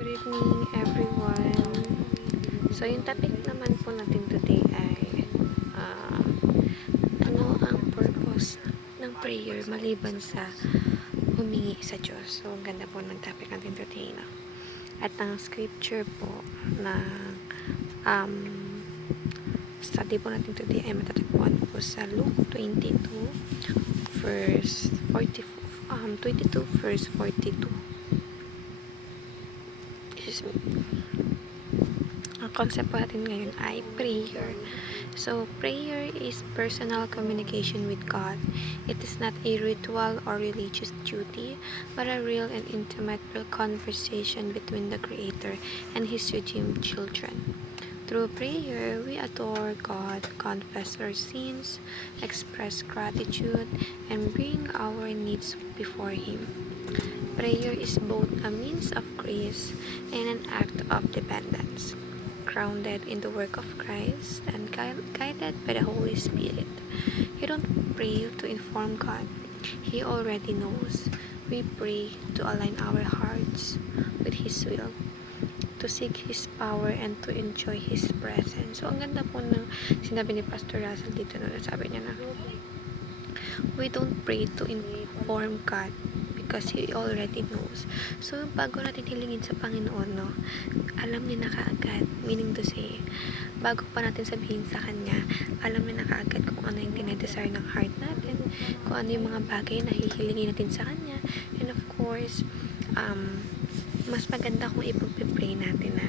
Good evening everyone. So yung topic naman po natin today ay ah, ano ang purpose ng prayer maliban sa humingi sa Diyos. So ang ganda po ng topic natin today. No? At ang scripture po na um, study po natin today ay matatagpuan po sa Luke 22 verse 44 um, 22 verse 42 excuse me. Ang concept natin ngayon ay prayer. So, prayer is personal communication with God. It is not a ritual or religious duty, but a real and intimate conversation between the Creator and His redeemed children. Through prayer, we adore God, confess our sins, express gratitude, and bring our needs before Him. Prayer is both a means of grace and an act of dependence, grounded in the work of Christ and gui- guided by the Holy Spirit. You don't pray to inform God, He already knows. We pray to align our hearts with His will, to seek His power, and to enjoy His presence. So, ang ganda po ng sinabi ni Pastor Russell dito, no, sabi niya na, we don't pray to inform God because He already knows. So, bago natin hilingin sa Panginoon, no, alam niya na kaagad. Meaning to say, bago pa natin sabihin sa Kanya, alam niya na kaagad kung ano yung dinedesire ng heart natin, kung ano yung mga bagay na hihilingin natin sa Kanya. And of course, um, mas maganda kung ipagpipray natin na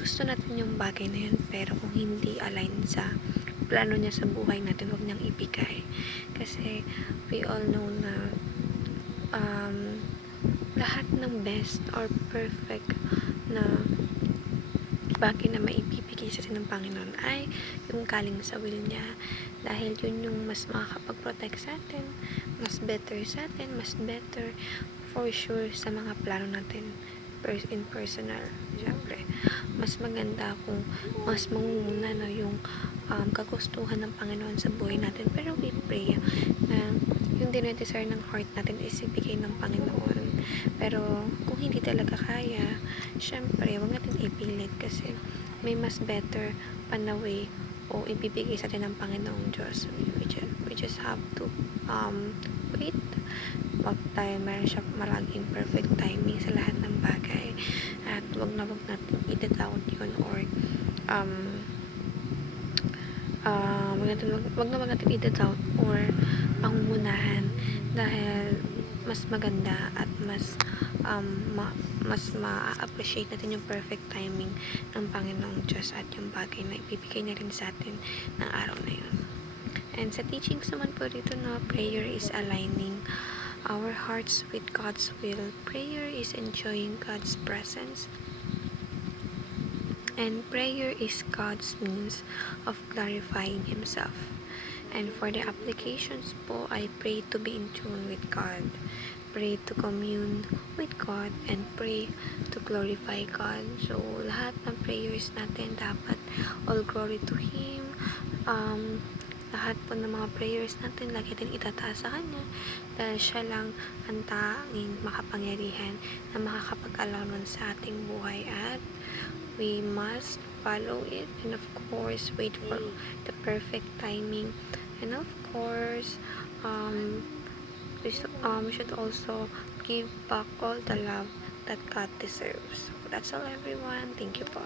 gusto natin yung bagay na yun, pero kung hindi align sa plano niya sa buhay natin, huwag niyang ibigay. Kasi we all know na um, lahat ng best or perfect na bagay na maibibigay sa atin ng Panginoon ay yung galing sa will niya. Dahil yun yung mas makakapag-protect sa atin, mas better sa atin, mas better for sure sa mga plano natin in personal. Siyempre, mas maganda kung mas mangunguna na yung um, kagustuhan ng Panginoon sa buhay natin. Pero we pray na dinedesire ng heart natin is ibigay ng Panginoon. Pero kung hindi talaga kaya, syempre, huwag natin ipilit kasi may mas better panaway o ibibigay sa atin ng Panginoong Diyos. We just, we just have to um, wait. Wag tayo, meron siya malaging perfect timing sa lahat ng bagay. At wag na wag natin i-doubt yun or um, uh, wag, natin, wag, wag na wag natin i-doubt or pangungunahan dahil mas maganda at mas um, ma, mas ma-appreciate natin yung perfect timing ng Panginoong Diyos at yung bagay na ibibigay niya rin sa atin ng araw na yun. And sa teachings naman po dito na prayer is aligning our hearts with God's will. Prayer is enjoying God's presence. And prayer is God's means of clarifying Himself. And for the applications po, I pray to be in tune with God. Pray to commune with God and pray to glorify God. So, lahat ng prayers natin dapat all glory to Him. Um, lahat po ng mga prayers natin, lagi natin itataas sa Kanya dahil siya lang ang tanging makapangyarihan na makakapag-alaman sa ating buhay at we must follow it and of course wait for the perfect timing and of course um, we, um, should also give back all the love that God deserves. So that's all everyone. Thank you po.